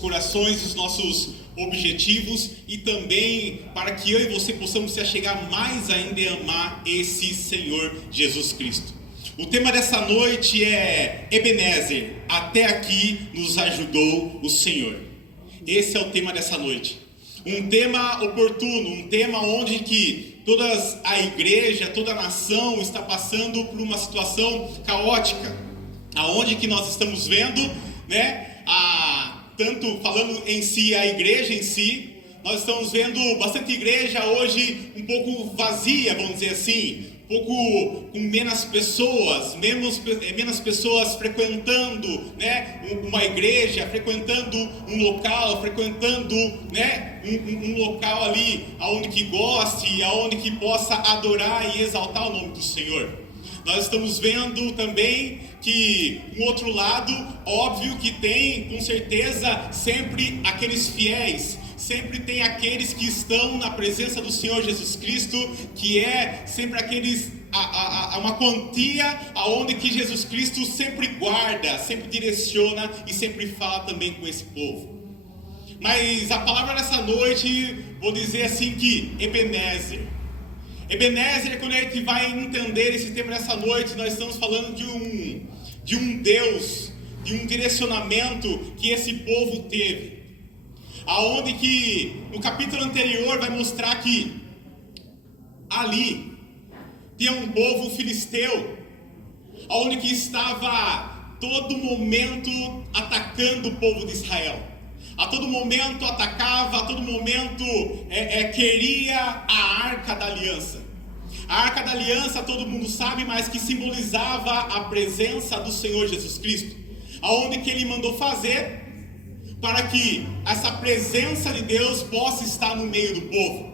corações, os nossos objetivos e também para que eu e você possamos se achegar mais ainda e amar esse Senhor Jesus Cristo. O tema dessa noite é Ebenezer, até aqui nos ajudou o Senhor. Esse é o tema dessa noite. Um tema oportuno, um tema onde que toda a igreja, toda a nação está passando por uma situação caótica, aonde que nós estamos vendo, tanto falando em si, a igreja em si, nós estamos vendo bastante igreja hoje um pouco vazia, vamos dizer assim, um pouco com menos pessoas frequentando, uma igreja, frequentando um local, frequentando, um local ali, aonde que goste, aonde que possa adorar e exaltar o nome do Senhor. Nós estamos vendo também que, um outro lado, óbvio que tem, com certeza, sempre aqueles fiéis, sempre tem aqueles que estão na presença do Senhor Jesus Cristo, que é sempre aqueles, uma quantia aonde que Jesus Cristo sempre guarda, sempre direciona e sempre fala também com esse povo. Mas a palavra dessa noite, vou dizer assim que Ebenezer, quando a gente vai entender esse tema dessa noite, nós estamos falando de um Deus, de um direcionamento que esse povo teve. Aonde que no capítulo anterior vai mostrar que ali tinha um povo filisteu, aonde que estava todo momento atacando o povo de Israel. A todo momento atacava, a todo momento queria a Arca da Aliança. A Arca da Aliança, todo mundo sabe, mas que simbolizava a presença do Senhor Jesus Cristo. Aonde que Ele mandou fazer para que essa presença de Deus possa estar no meio do povo.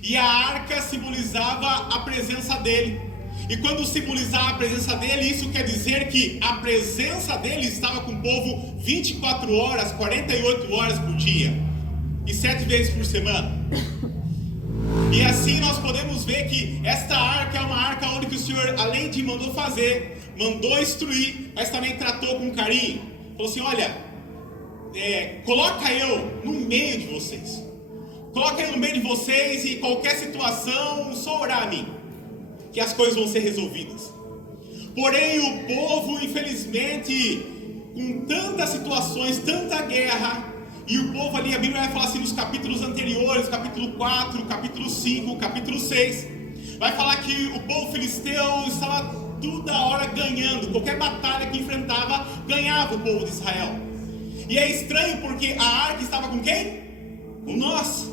E a Arca simbolizava a presença dEle. E quando simbolizar a presença dEle, isso quer dizer que a presença dEle estava com o povo 24 horas, 48 horas por dia. E 7 vezes por semana. E assim nós podemos ver que esta arca é uma arca onde que o Senhor, além de mandou fazer, mandou instruir, mas também tratou com carinho. Falou assim, olha, coloca eu no meio de vocês. Coloca eu no meio de vocês e qualquer situação, só orar a mim, que as coisas vão ser resolvidas. Porém o povo, infelizmente, com tantas situações, tanta guerra, e o povo ali, a Bíblia vai falar assim nos capítulos anteriores, capítulo 4, capítulo 5, capítulo 6, vai falar que o povo filisteu estava toda hora ganhando, qualquer batalha que enfrentava, ganhava o povo de Israel. E é estranho porque a arca estava com quem? Com nós.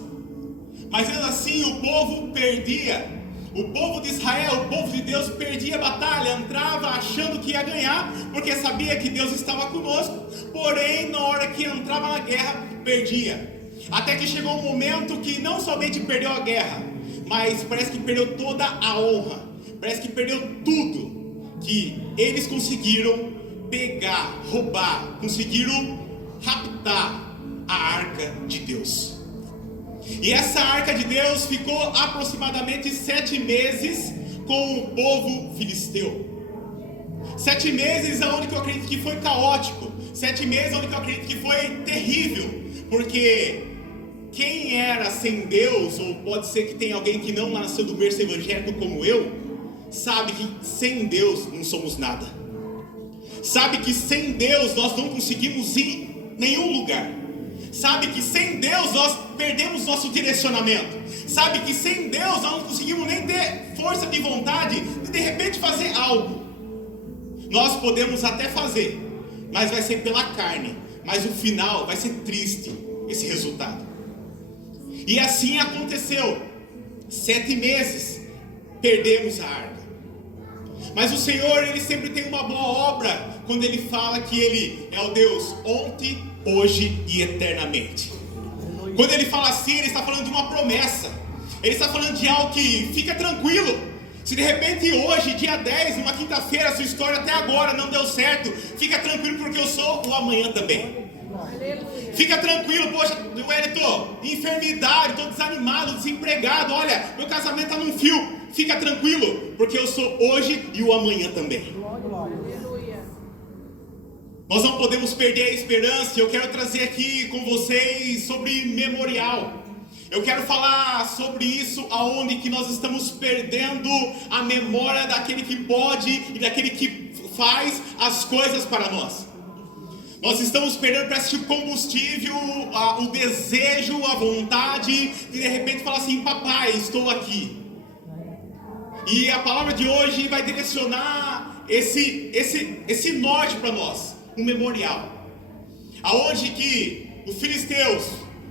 Mas ainda assim o povo perdia. O povo de Israel, o povo de Deus perdia a batalha, entrava achando que ia ganhar, porque sabia que Deus estava conosco, porém na hora que entrava na guerra, perdia. Até que chegou um momento que não somente perdeu a guerra, mas parece que perdeu toda a honra, parece que perdeu tudo, que eles conseguiram pegar, roubar, conseguiram raptar a arca de Deus. E essa arca de Deus ficou aproximadamente 7 meses com o povo filisteu. 7 meses onde que eu acredito que foi caótico. 7 meses onde que eu acredito que foi terrível. Porque quem era sem Deus, ou pode ser que tenha alguém que não nasceu do berço evangélico como eu, sabe que sem Deus não somos nada. Sabe que sem Deus nós não conseguimos ir em nenhum lugar. Sabe que sem Deus nós perdemos nosso direcionamento. Sabe que sem Deus nós não conseguimos nem ter força de vontade de repente fazer algo. Nós podemos até fazer, mas vai ser pela carne. Mas o final vai ser triste, esse resultado. E assim aconteceu. 7 meses perdemos a arca. Mas o Senhor, Ele sempre tem uma boa obra quando Ele fala que Ele é o Deus ontem, hoje e eternamente. Quando Ele fala assim, Ele está falando de uma promessa. Ele está falando de algo que fica tranquilo. Se de repente hoje, dia 10, numa quinta-feira, a sua história até agora não deu certo, fica tranquilo porque eu sou o amanhã também. Fica tranquilo, poxa, Wellington, enfermidade, estou desanimado, desempregado, olha, meu casamento está num fio. Fica tranquilo, porque eu sou hoje e o amanhã também. Nós não podemos perder a esperança. Eu quero trazer aqui com vocês sobre memorial. Eu quero falar sobre isso, aonde que nós estamos perdendo a memória daquele que pode e daquele que faz as coisas para nós. Nós estamos perdendo, parece que o combustível, o desejo, a vontade de repente falar assim: papai, estou aqui. E a palavra de hoje vai direcionar esse norte para nós, um memorial. Aonde que os filisteus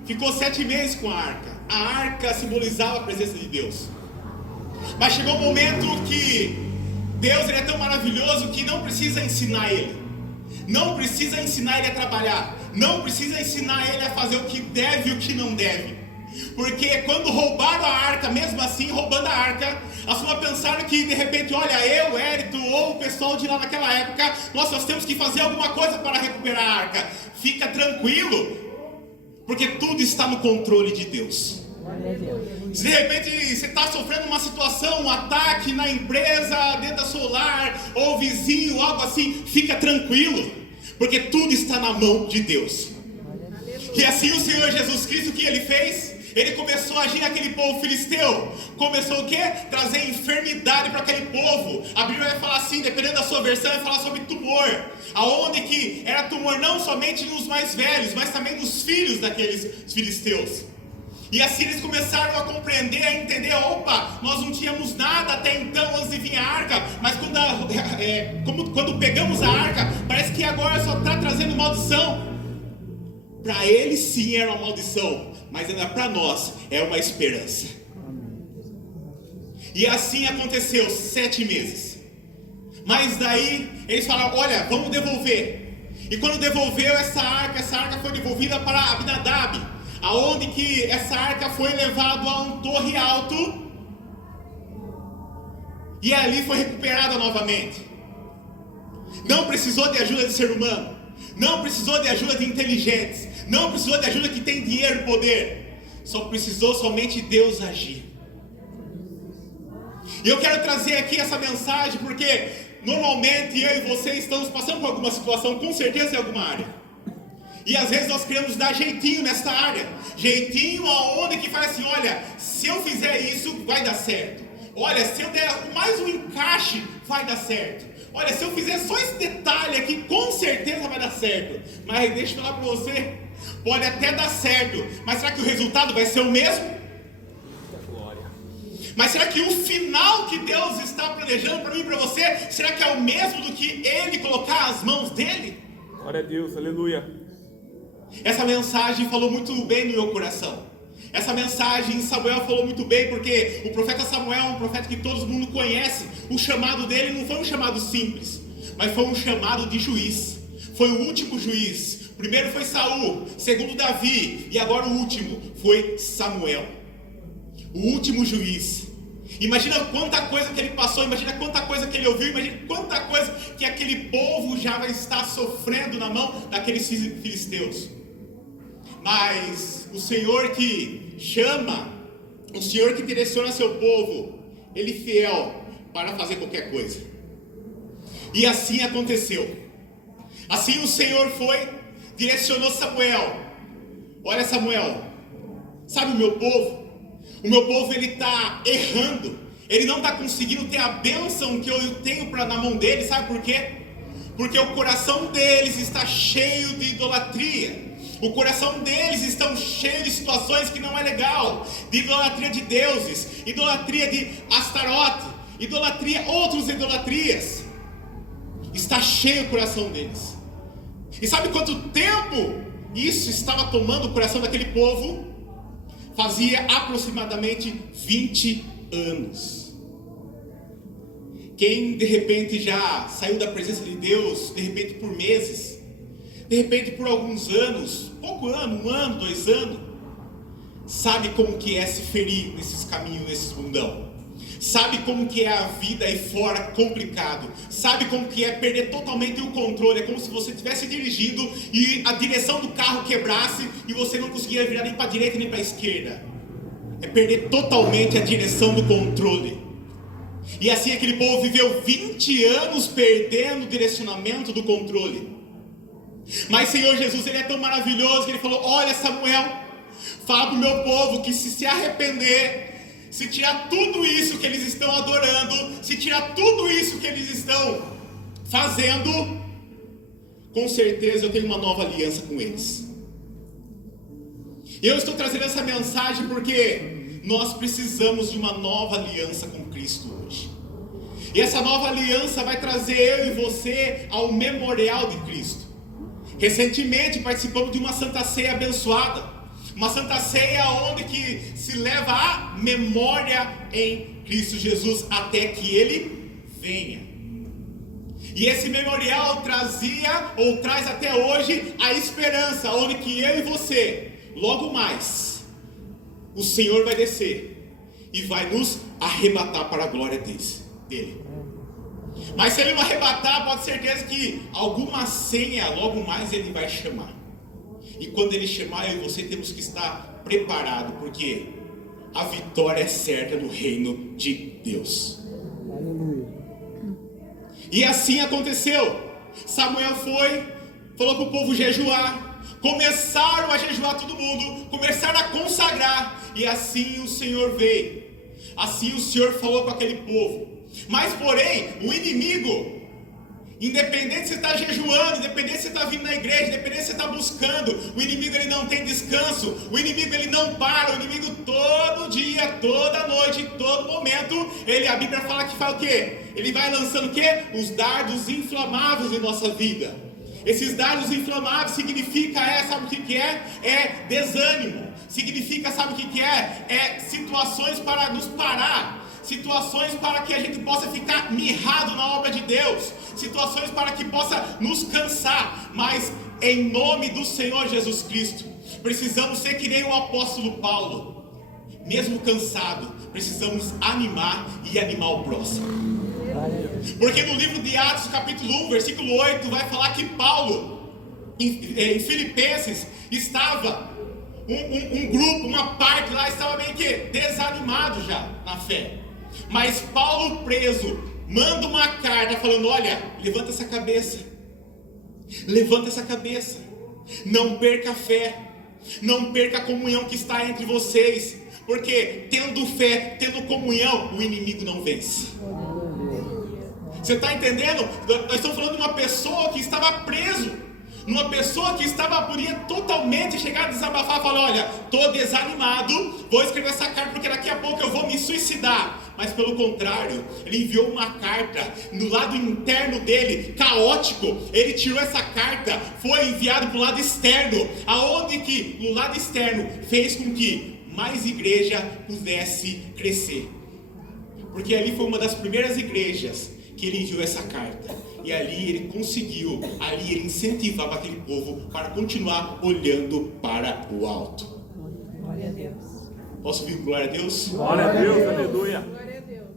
ficou 7 meses com a arca. A arca simbolizava a presença de Deus. Mas chegou um momento que Deus ele é tão maravilhoso que não precisa ensinar ele. Não precisa ensinar ele a trabalhar. Não precisa ensinar ele a fazer o que deve e o que não deve. Porque quando roubaram a arca, mesmo assim, roubando a arca, as pessoas pensaram que de repente, olha, eu, Hérito, ou o pessoal de lá naquela época, nós temos que fazer alguma coisa para recuperar a arca. Fica tranquilo, porque tudo está no controle de Deus. Se de repente você está sofrendo uma situação, um ataque na empresa, dentro da sua lar, ou vizinho, algo assim, fica tranquilo, porque tudo está na mão de Deus. E assim o Senhor Jesus Cristo, o que Ele fez? Ele começou a agir naquele povo filisteu. Começou o quê? Trazer enfermidade para aquele povo. A Bíblia vai falar assim, dependendo da sua versão, vai falar sobre tumor. Aonde que era tumor não somente nos mais velhos, mas também nos filhos daqueles filisteus. E assim eles começaram a compreender, a entender: opa, nós não tínhamos nada até então, antes de vir a arca, mas quando pegamos a arca, parece que agora só está trazendo maldição. Para eles sim era uma maldição, mas ainda para nós é uma esperança. E assim aconteceu 7 meses. Mas daí eles falaram: olha, vamos devolver. E quando devolveu essa arca foi devolvida para Abinadab, aonde que essa arca foi levada a um torre alto, e ali foi recuperada novamente. Não precisou de ajuda de ser humano, não precisou de ajuda de inteligentes, não precisou de ajuda que tem dinheiro e poder, só precisou somente Deus agir. E eu quero trazer aqui essa mensagem porque normalmente eu e você estamos passando por alguma situação, com certeza em alguma área. E às vezes nós queremos dar jeitinho nessa área. Jeitinho aonde que faz assim: olha, se eu fizer isso, vai dar certo. Olha, se eu der mais um encaixe, vai dar certo. Olha, se eu fizer só esse detalhe aqui, com certeza vai dar certo. Mas deixa eu falar para você, pode até dar certo, mas será que o resultado vai ser o mesmo? Mas será que o final que Deus está planejando para mim e para você, será que é o mesmo do que Ele colocar as mãos dele? Glória a Deus, aleluia. Essa mensagem falou muito bem no meu coração. Essa mensagem Samuel falou muito bem, porque o profeta Samuel é um profeta que todo mundo conhece. O chamado dele não foi um chamado simples, mas foi um chamado de juiz. Foi o último juiz. Primeiro foi Saul, segundo Davi, e agora o último foi Samuel, o último juiz. Imagina quanta coisa que ele passou, imagina quanta coisa que ele ouviu, imagina quanta coisa que aquele povo já vai estar sofrendo na mão daqueles filisteus. Mas o Senhor que chama, o Senhor que direciona seu povo, Ele é fiel para fazer qualquer coisa. E assim aconteceu. Assim o Senhor foi, direcionou Samuel. Olha, Samuel, sabe o meu povo? O meu povo ele está errando. Ele não está conseguindo ter a bênção que eu tenho na mão dele. Sabe por quê? Porque o coração deles está cheio de idolatria. O coração deles está cheio de situações que não é legal. De idolatria de deuses, idolatria de Astarote, idolatria, outras idolatrias. Está cheio o coração deles. E sabe quanto tempo isso estava tomando o coração daquele povo? Fazia aproximadamente 20 anos. Quem de repente já saiu da presença de Deus, de repente por meses, de repente por alguns anos, pouco ano, 1 ano, 2 anos, sabe como que é se ferir nesses caminhos, nesses mundão. Sabe como que é a vida aí fora complicado. Sabe como que é perder totalmente o controle. É como se você estivesse dirigindo e a direção do carro quebrasse e você não conseguia virar nem para a direita nem para a esquerda. É perder totalmente a direção do controle. E assim aquele povo viveu 20 anos perdendo o direcionamento do controle. Mas Senhor Jesus, Ele é tão maravilhoso que Ele falou: olha, Samuel, fala para o meu povo que se arrepender, se tirar tudo isso que eles estão adorando, se tirar tudo isso que eles estão fazendo, com certeza eu tenho uma nova aliança com eles. Eu estou trazendo essa mensagem porque nós precisamos de uma nova aliança com Cristo hoje. E essa nova aliança vai trazer eu e você ao memorial de Cristo. Recentemente participamos de uma Santa Ceia abençoada. Uma Santa Ceia onde que se leva a memória em Cristo Jesus até que Ele venha. E esse memorial trazia ou traz até hoje a esperança, onde que eu e você, logo mais, o Senhor vai descer e vai nos arrebatar para a glória dele. Mas se Ele não arrebatar, pode ter certeza que alguma senha logo mais Ele vai chamar. E quando Ele chamar, eu e você temos que estar preparados, porque a vitória é certa no reino de Deus. Aleluia. E assim aconteceu. Samuel falou para o povo jejuar. Começaram a jejuar todo mundo, começaram a consagrar. E assim o Senhor veio. Assim o Senhor falou com aquele povo. Mas porém, o inimigo, independente se você está jejuando, independente se você está vindo na igreja, independente se você está buscando, o inimigo ele não tem descanso, o inimigo ele não para, o inimigo todo dia, toda noite, todo momento, a Bíblia fala que faz o quê? Ele vai lançando o quê? Os dardos inflamáveis em nossa vida. Esses dardos inflamáveis significa, sabe o que é? É desânimo. Significa, sabe o que é? É situações para nos parar. Situações para que a gente possa ficar mirrado na obra de Deus, situações para que possa nos cansar, mas em nome do Senhor Jesus Cristo, precisamos ser que nem o apóstolo Paulo, mesmo cansado, precisamos animar e animar o próximo, porque no livro de Atos capítulo 1, versículo 8, vai falar que Paulo, em Filipenses, estava, um grupo, uma parte lá, estava meio que desanimado já na fé. Mas Paulo preso, manda uma carta falando: olha, levanta essa cabeça, não perca a fé, não perca a comunhão que está entre vocês, porque tendo fé, tendo comunhão, o inimigo não vence. Você está entendendo? Nós estamos falando de uma pessoa que estava preso, uma pessoa que podia totalmente chegar a desabafar e falar: olha, estou desanimado, vou escrever essa carta porque daqui a pouco eu vou me suicidar. Mas pelo contrário, ele enviou uma carta no lado interno dele, caótico. Ele tirou essa carta, foi enviado para o lado externo, aonde que no lado externo fez com que mais igreja pudesse crescer. Porque ali foi uma das primeiras igrejas que ele enviou essa carta. E ali ele conseguiu, ali ele incentivava aquele povo para continuar olhando para o alto. Glória a Deus. Posso ouvir glória a Deus? Glória a Deus, aleluia. Glória a Deus.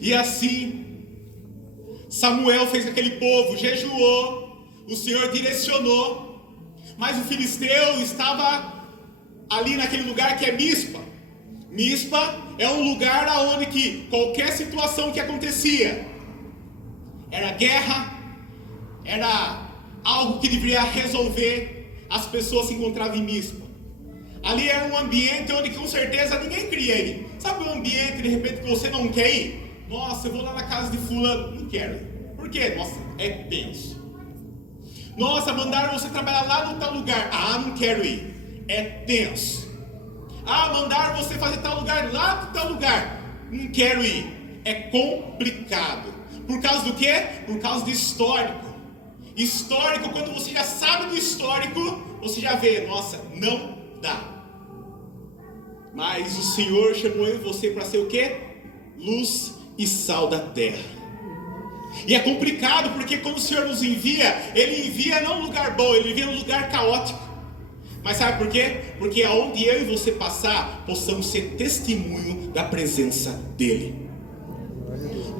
E assim, Samuel fez aquele povo, jejuou, o Senhor direcionou, mas o filisteu estava ali naquele lugar que é Mispa. Mispa é um lugar onde que qualquer situação que acontecia, era guerra, era algo que deveria resolver, as pessoas se encontravam em Mispa. Ali era um ambiente onde com certeza ninguém queria ir. Sabe um ambiente de repente que você não quer ir? Nossa, eu vou lá na casa de fulano, não quero ir. Por quê? Nossa, é tenso. Nossa, mandaram você trabalhar lá no tal lugar. Ah, não quero ir. É tenso. Ah, mandaram você fazer tal lugar lá no tal lugar. Não quero ir. É complicado. Por causa do quê? Por causa do histórico. Histórico, quando você já sabe do histórico, você já vê, nossa, não dá. Mas o Senhor chamou eu e você para ser o quê? Luz e sal da terra. E é complicado porque quando o Senhor nos envia, Ele envia não um lugar bom, Ele envia um lugar caótico. Mas sabe por quê? Porque aonde eu e você passar, possamos ser testemunho da presença dEle.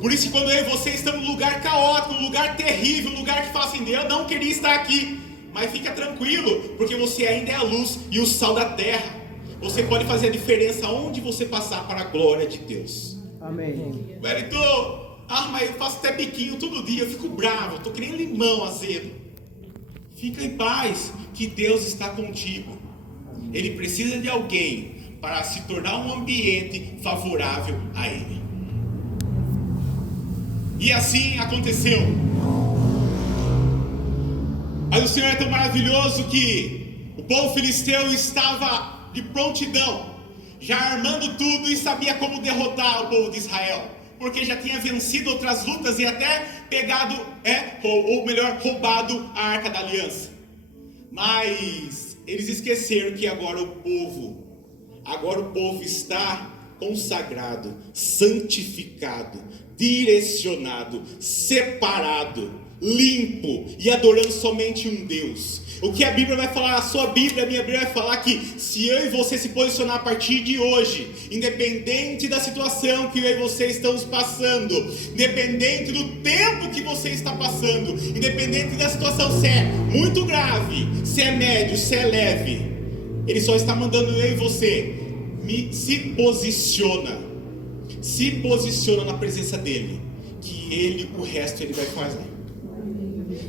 Por isso que quando eu e você estamos num lugar caótico, num lugar terrível, num lugar que fala assim: eu não queria estar aqui. Mas fica tranquilo, porque você ainda é a luz e o sal da terra. Você pode fazer a diferença onde você passar para a glória de Deus. Amém. Wellington, mas eu faço até biquinho todo dia, eu fico bravo, estou que nem limão azedo. Fica em paz, que Deus está contigo. Ele precisa de alguém para se tornar um ambiente favorável a ele. E assim aconteceu. Mas o Senhor é tão maravilhoso que o povo filisteu estava de prontidão, já armando tudo, e sabia como derrotar o povo de Israel, porque já tinha vencido outras lutas e até pegado, ou melhor, roubado a Arca da Aliança. Mas eles esqueceram que agora o povo está consagrado, santificado, direcionado, separado, limpo e adorando somente um Deus. O que a Bíblia vai falar, a sua Bíblia, a minha Bíblia vai falar que se eu e você se posicionar a partir de hoje, independente da situação que eu e você estamos passando, independente do tempo que você está passando, independente da situação, se é muito grave, se é médio, se é leve, Ele só está mandando eu e você, se posiciona na presença dEle, que o resto Ele vai fazer.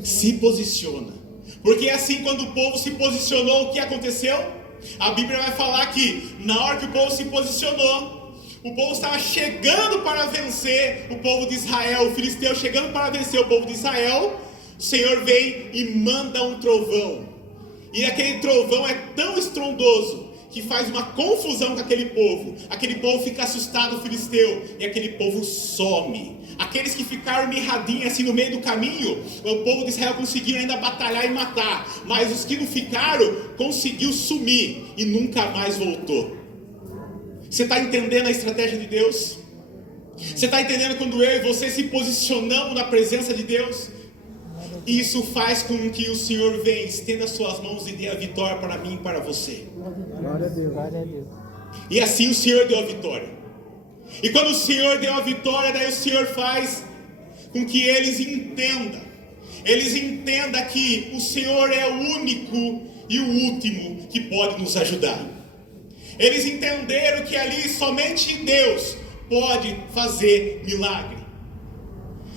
Se posiciona. Porque assim, quando o povo se posicionou, o que aconteceu? A Bíblia vai falar que na hora que o povo se posicionou, o povo estava chegando para vencer o povo de Israel, o filisteu chegando para vencer o povo de Israel. O Senhor vem e manda um trovão, e aquele trovão é tão estrondoso que faz uma confusão com aquele povo fica assustado, o filisteu, e aquele povo some. Aqueles que ficaram mirradinhos assim no meio do caminho, o povo de Israel conseguiu ainda batalhar e matar, mas os que não ficaram, conseguiu sumir e nunca mais voltou. Você está entendendo a estratégia de Deus? Você está entendendo quando eu e você se posicionamos na presença de Deus? Isso faz com que o Senhor venha, estenda suas mãos e dê a vitória para mim e para você. Glória a Deus. Glória a Deus. E assim o Senhor deu a vitória. E quando o Senhor deu a vitória, daí o Senhor faz com que eles entendam que o Senhor é o único e o último que pode nos ajudar. Eles entenderam que ali somente Deus pode fazer milagre.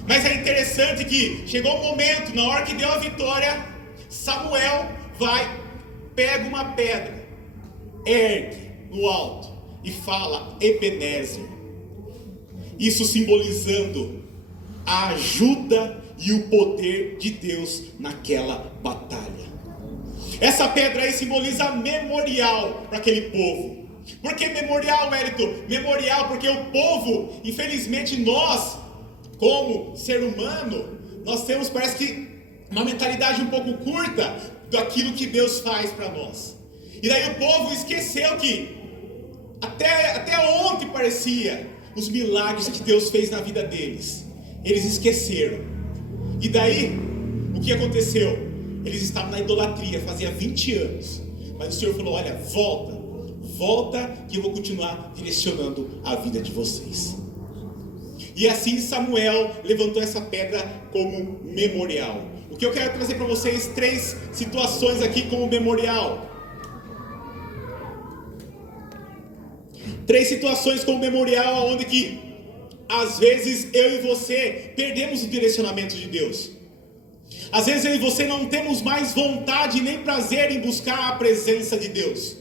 Mas é interessante que chegou um momento, na hora que deu a vitória, Samuel pega uma pedra, ergue no alto e fala Ebenezer. Isso simbolizando a ajuda e o poder de Deus naquela batalha. Essa pedra aí simboliza memorial para aquele povo. Por que memorial, Wellington? Memorial porque o povo, infelizmente nós, como ser humano, nós temos, parece que, uma mentalidade um pouco curta daquilo que Deus faz para nós. E daí o povo esqueceu que até ontem parecia os milagres que Deus fez na vida deles. Eles esqueceram. E daí, o que aconteceu? Eles estavam na idolatria, fazia 20 anos. Mas o Senhor falou, olha, volta que eu vou continuar direcionando a vida de vocês. E assim Samuel levantou essa pedra como memorial. O que eu quero trazer para vocês, 3 situações aqui como memorial. 3 situações como memorial, onde que às vezes eu e você perdemos o direcionamento de Deus. Às vezes eu e você não temos mais vontade nem prazer em buscar a presença de Deus.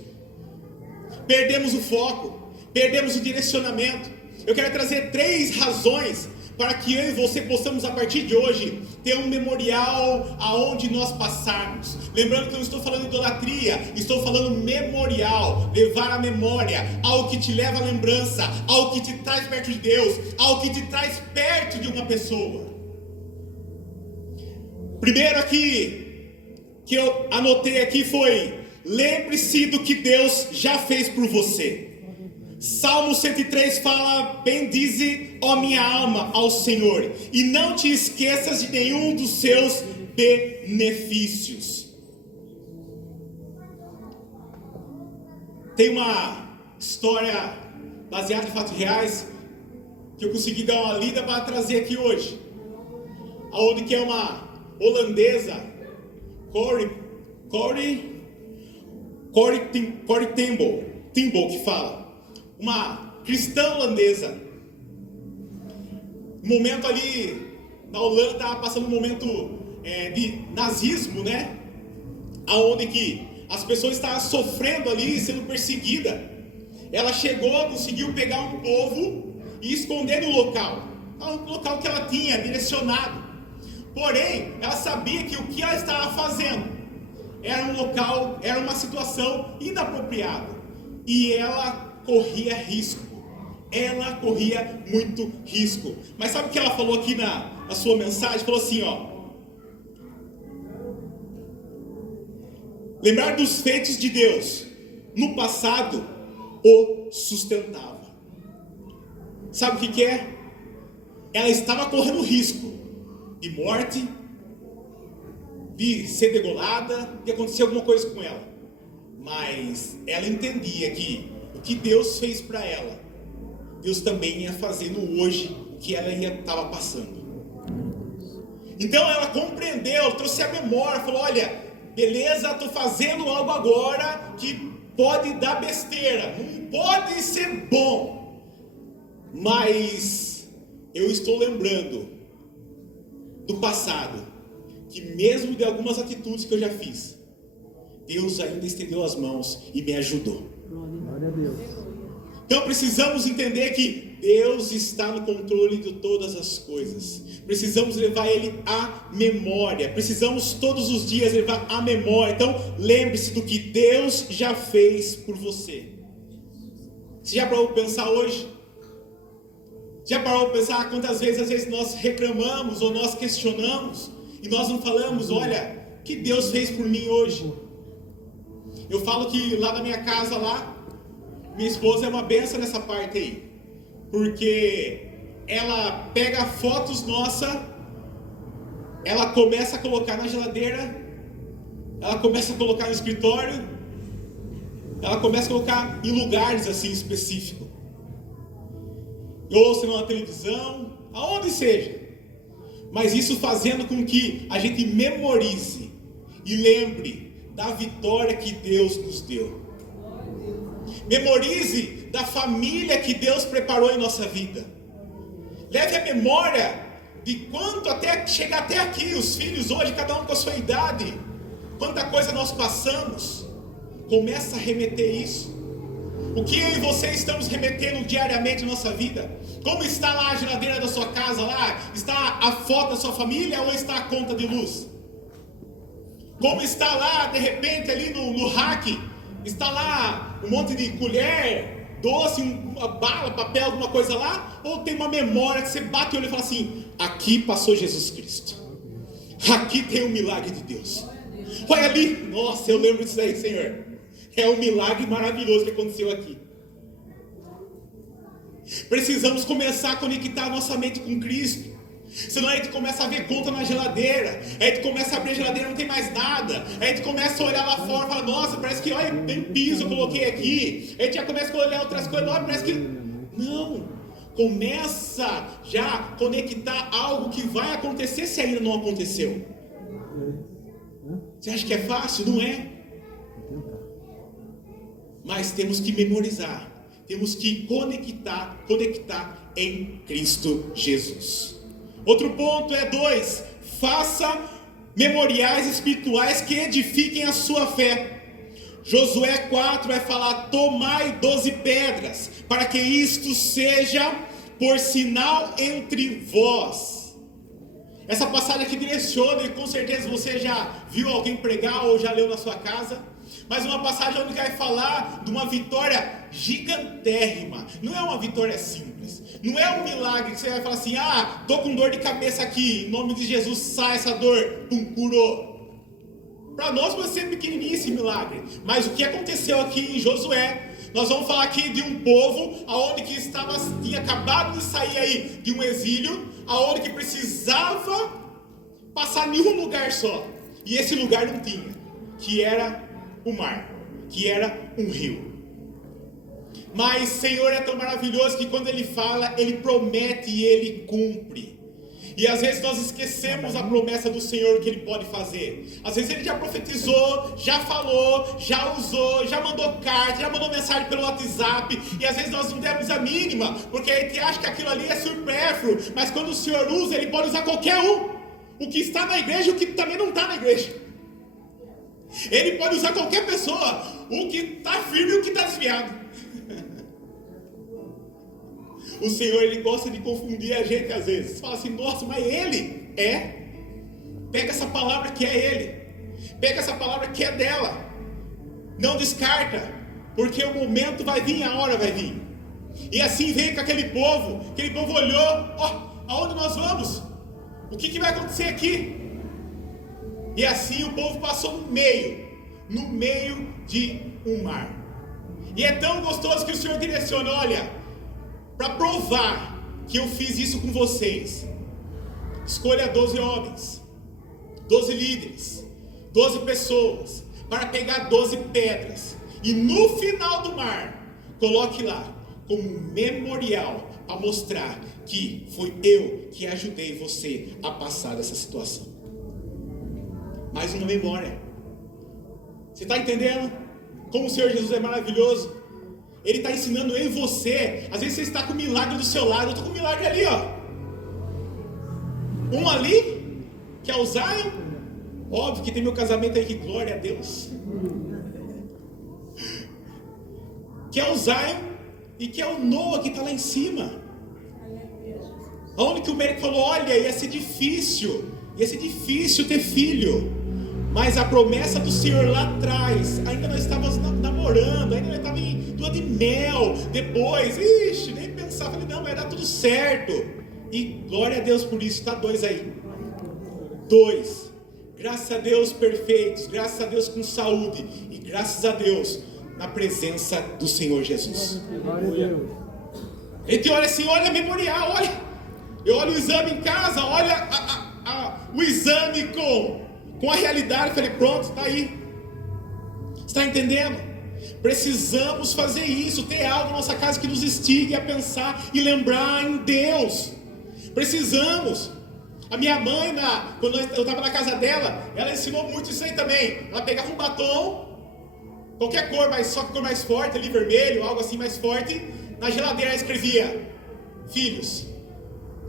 Perdemos o foco, perdemos o direcionamento. Eu quero trazer 3 razões para que eu e você possamos, a partir de hoje, ter um memorial aonde nós passarmos. Lembrando que eu não estou falando idolatria, estou falando memorial, levar a memória, algo que te leva à lembrança, algo que te traz perto de Deus, algo que te traz perto de uma pessoa. Primeiro aqui, que eu anotei aqui foi, lembre-se do que Deus já fez por você. Salmo 103 fala, bendize, ó minha alma, ao Senhor, e não te esqueças de nenhum dos seus benefícios. Tem uma história baseada em fatos reais, que eu consegui dar uma lida para trazer aqui hoje, onde que é uma holandesa, Corrie ten Boom, que fala, uma cristã holandesa. Um momento ali na Holanda estava passando um momento de nazismo, né? aonde que as pessoas estavam sofrendo ali, sendo perseguidas. Ela chegou, conseguiu pegar um povo e esconder no local que ela tinha direcionado. Porém, ela sabia que o que ela estava fazendo era um local, era uma situação inapropriada, e ela corria risco. Ela corria muito risco. Mas sabe o que ela falou aqui na sua mensagem? Falou assim, lembrar dos feitos de Deus no passado o sustentava. Sabe o que é? Ela estava correndo risco de morte, de ser degolada, de acontecer alguma coisa com ela. Mas ela entendia que o que Deus fez para ela, Deus também ia fazer no hoje o que ela estava passando. Então ela compreendeu, trouxe a memória, falou, olha, beleza, estou fazendo algo agora que pode dar besteira, não pode ser bom, mas eu estou lembrando do passado, que mesmo de algumas atitudes que eu já fiz, Deus ainda estendeu as mãos e me ajudou. Glória a Deus. Então precisamos entender que Deus está no controle de todas as coisas. Precisamos levar Ele à memória. Precisamos todos os dias levar à memória. Então lembre-se do que Deus já fez por você. Você já parou para pensar hoje? Já parou para pensar quantas vezes às vezes nós reclamamos ou nós questionamos e nós não falamos, olha, o que Deus fez por mim hoje? Eu falo que lá na minha casa lá, minha esposa é uma benção nessa parte aí, porque ela pega fotos nossas, ela começa a colocar na geladeira, ela começa a colocar no escritório, ela começa a colocar em lugares assim específicos, ou se não na televisão, aonde seja, mas isso fazendo com que a gente memorize e lembre da vitória que Deus nos deu. Memorize da família que Deus preparou em nossa vida. Leve a memória de quanto até chegar até aqui, os filhos hoje, cada um com a sua idade, quanta coisa nós passamos. Começa a remeter isso. O que eu e você estamos remetendo diariamente na nossa vida? Como está lá a geladeira da sua casa lá? Está a foto da sua família ou está a conta de luz? Como está lá, de repente, ali no rack? Está lá um monte de colher, doce, uma bala, papel, alguma coisa lá? Ou tem uma memória que você bate o olho e fala assim, aqui passou Jesus Cristo. Aqui tem um milagre de Deus. Olha ali, nossa, eu lembro disso aí, Senhor. É um milagre maravilhoso que aconteceu aqui. Precisamos começar a conectar a nossa mente com Cristo. Senão a gente começa a ver conta na geladeira. A gente começa a abrir a geladeira, não tem mais nada. A gente começa a olhar lá fora e fala, nossa, parece que olha, tem piso, eu coloquei aqui. A gente já começa a olhar outras coisas, olha, parece que... Não, começa já a conectar algo que vai acontecer se ainda não aconteceu. Você acha que é fácil? Não é. Mas temos que memorizar. Temos que conectar em Cristo Jesus. Outro ponto é 2. Faça memoriais espirituais que edifiquem a sua fé. Josué 4 vai falar, tomai 12 pedras, para que isto seja por sinal entre vós. Essa passagem aqui direciona, e com certeza você já viu alguém pregar ou já leu na sua casa. Mas uma passagem onde vai falar de uma vitória gigantérrima. Não é uma vitória simples. Não é um milagre que você vai falar assim, tô com dor de cabeça aqui, em nome de Jesus sai essa dor, pum, curou. Para nós vai ser pequenininho esse milagre. Mas o que aconteceu aqui em Josué, nós vamos falar aqui de um povo aonde que tinha acabado de sair aí de um exílio, aonde que precisava passar em um lugar só. E esse lugar não tinha, que era o mar, que era um rio. Mas o Senhor é tão maravilhoso que quando Ele fala, Ele promete e Ele cumpre. E às vezes nós esquecemos a promessa do Senhor que Ele pode fazer. Às vezes Ele já profetizou, já falou, já usou, já mandou carta, já mandou mensagem pelo WhatsApp. E às vezes nós não demos a mínima, porque a gente acha que aquilo ali é supérfluo. Mas quando o Senhor usa, Ele pode usar qualquer um. O que está na igreja e o que também não está na igreja. Ele pode usar qualquer pessoa, o que está firme e o que está desviado. O Senhor, Ele gosta de confundir a gente às vezes. Você fala assim, nossa, mas Ele é? Pega essa palavra que é Ele. Pega essa palavra que é dela. Não descarta, porque o momento vai vir, a hora vai vir. E assim veio com aquele povo olhou, aonde nós vamos? O que vai acontecer aqui? E assim o povo passou no meio de um mar. E é tão gostoso que o Senhor direciona, olha, para provar que eu fiz isso com vocês, escolha 12 homens, 12 líderes, 12 pessoas, para pegar 12 pedras, e no final do mar, coloque lá, como um memorial, para mostrar que foi eu que ajudei você a passar dessa situação. Mais uma memória. Você está entendendo? Como o Senhor Jesus é maravilhoso. Ele está ensinando eu e você. Às vezes você está com o milagre do seu lado. Eu estou com o milagre ali, ó. Um ali, que é o Zion. Óbvio que tem meu casamento aí, que glória a Deus. Que é o Zion. E que é o Noah que está lá em cima. Onde que o médico falou, olha, ia ser difícil ter filho. Mas a promessa do Senhor lá atrás, ainda nós estávamos namorando, ainda nós estávamos em lua de mel. Depois, nem pensava, falei, não, vai dar tudo certo. E glória a Deus por isso, está 2 aí. 2. Graças a Deus perfeitos, graças a Deus com saúde. E graças a Deus na presença do Senhor Jesus. Glória a Deus. A gente olha assim, olha memorial, olha. Eu olho o exame em casa, olha o exame com a realidade. Falei, pronto, está aí. Está entendendo? Precisamos fazer isso, ter algo na nossa casa que nos instigue a pensar e lembrar em Deus. Precisamos. A minha mãe, quando eu estava na casa dela, ela ensinou muito isso aí também. Ela pegava um batom, qualquer cor, mas só que cor mais forte, ali vermelho, algo assim mais forte. Na geladeira ela escrevia, filhos,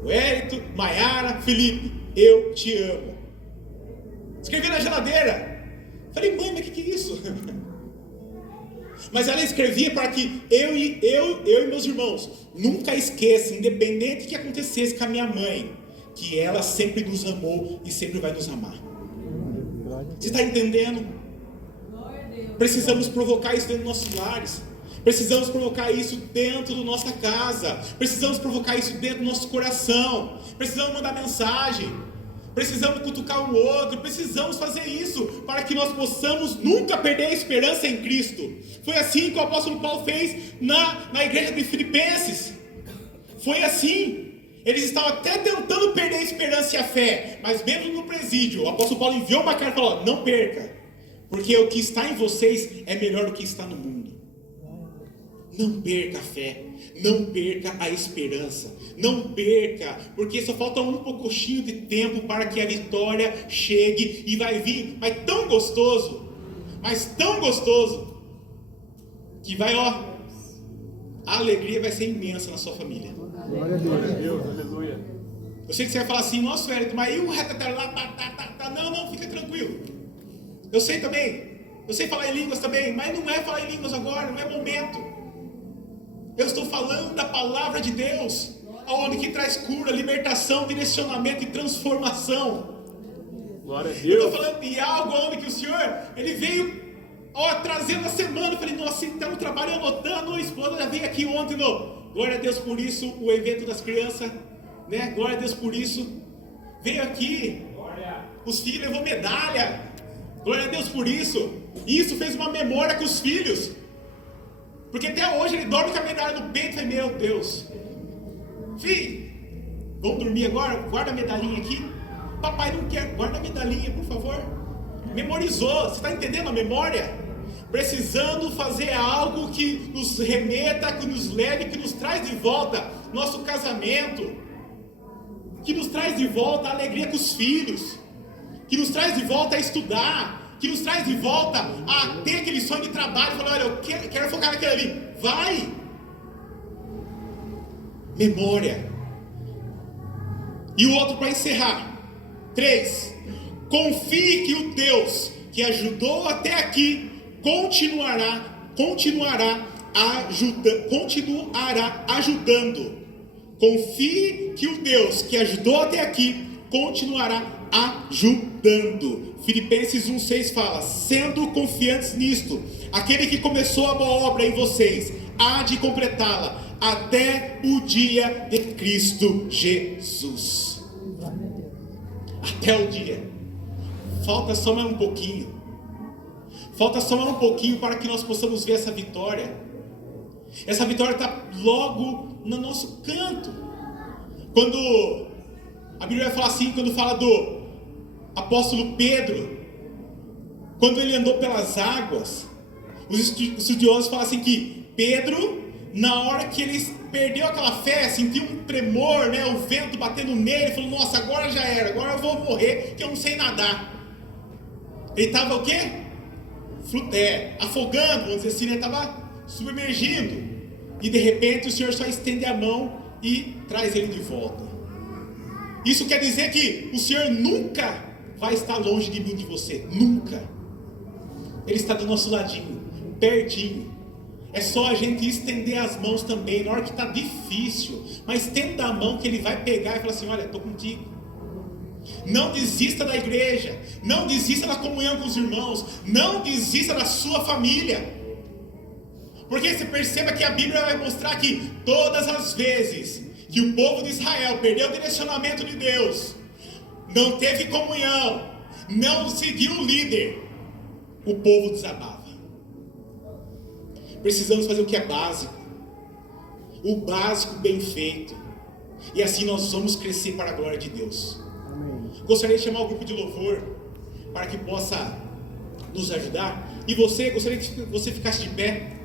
Wellington, Maiara, Felipe, eu te amo. Escrevia na geladeira. Falei, mãe, mas o que é isso? Mas ela escrevia para que eu e meus irmãos nunca esqueçam, independente do que acontecesse com a minha mãe, que ela sempre nos amou e sempre vai nos amar. Você está entendendo? Precisamos provocar isso dentro dos nossos lares. Precisamos provocar isso dentro da nossa casa. Precisamos provocar isso dentro do nosso coração. Precisamos mandar mensagem. Precisamos cutucar um outro. Precisamos fazer isso para que nós possamos nunca perder a esperança em Cristo. Foi assim que o apóstolo Paulo fez na igreja de Filipenses. Foi assim. Eles estavam até tentando perder a esperança e a fé. Mas mesmo no presídio, o apóstolo Paulo enviou uma carta e falou, não perca. Porque o que está em vocês é melhor do que está no mundo. Não perca a fé, não perca a esperança, não perca, porque só falta um pouquinho de tempo para que a vitória chegue e vai vir, mas tão gostoso, que vai, a alegria vai ser imensa na sua família. Glória a Deus, aleluia. Eu sei que você vai falar assim, nossa, Wellington, mas aí o retatá lá, não, fica tranquilo. Eu sei também, eu sei falar em línguas também, mas não é falar em línguas agora, não é momento. Eu estou falando da palavra de Deus, aonde que traz cura, libertação, direcionamento e transformação. Glória a Deus. Eu estou falando de algo onde que o Senhor, Ele veio trazendo a semana. Eu falei, nossa, então o trabalho anotando, a esposa já veio aqui ontem, glória a Deus por isso, o evento das crianças, né? Glória a Deus por isso. Veio aqui, os filhos levou medalha, glória a Deus por isso. Isso fez uma memória com os filhos. Porque até hoje ele dorme com a medalha no peito. E meu Deus, filho, vamos dormir agora? Guarda a medalhinha aqui. Papai não quer, guarda a medalhinha, por favor. Memorizou, você está entendendo a memória? Precisando fazer algo que nos remeta, que nos leve, que nos traz de volta nosso casamento, que nos traz de volta a alegria com os filhos, que nos traz de volta a estudar, que nos traz de volta a ter aquele sonho de trabalho. Falar, olha, eu quero focar naquele ali. Vai! Memória. E o outro para encerrar. 3. Confie que o Deus que ajudou até aqui continuará ajudando. Confie que o Deus que ajudou até aqui continuará ajudando. Filipenses 1,6 fala: sendo confiantes nisto, aquele que começou a boa obra em vocês há de completá-la até o dia de Cristo Jesus. Até o dia. Falta só mais um pouquinho. Falta só mais um pouquinho para que nós possamos ver essa vitória. Essa vitória está logo no nosso canto. Quando a Bíblia vai falar assim, quando fala do apóstolo Pedro, quando ele andou pelas águas, os estudiosos falam assim que Pedro, na hora que ele perdeu aquela fé, sentiu um tremor, né, o vento batendo nele, falou: nossa, agora já era, agora eu vou morrer, que eu não sei nadar. Ele estava o quê? Afogando, vamos dizer assim, ele estava submergindo. E de repente o Senhor só estende a mão e traz ele de volta. Isso quer dizer que o Senhor nunca vai estar longe de mim, de você. Nunca. Ele está do nosso ladinho, pertinho. É só a gente estender as mãos também, na hora que está difícil. Mas estenda a mão que Ele vai pegar e falar assim: olha, estou contigo. Não desista da igreja. Não desista da comunhão com os irmãos. Não desista da sua família. Porque você perceba que a Bíblia vai mostrar que todas as vezes que o povo de Israel perdeu o direcionamento de Deus, não teve comunhão, não seguiu o líder, o povo desabava. Precisamos fazer o que é básico, o básico bem feito, e assim nós vamos crescer para a glória de Deus. Amém. Gostaria de chamar o grupo de louvor para que possa nos ajudar, e gostaria que você ficasse de pé.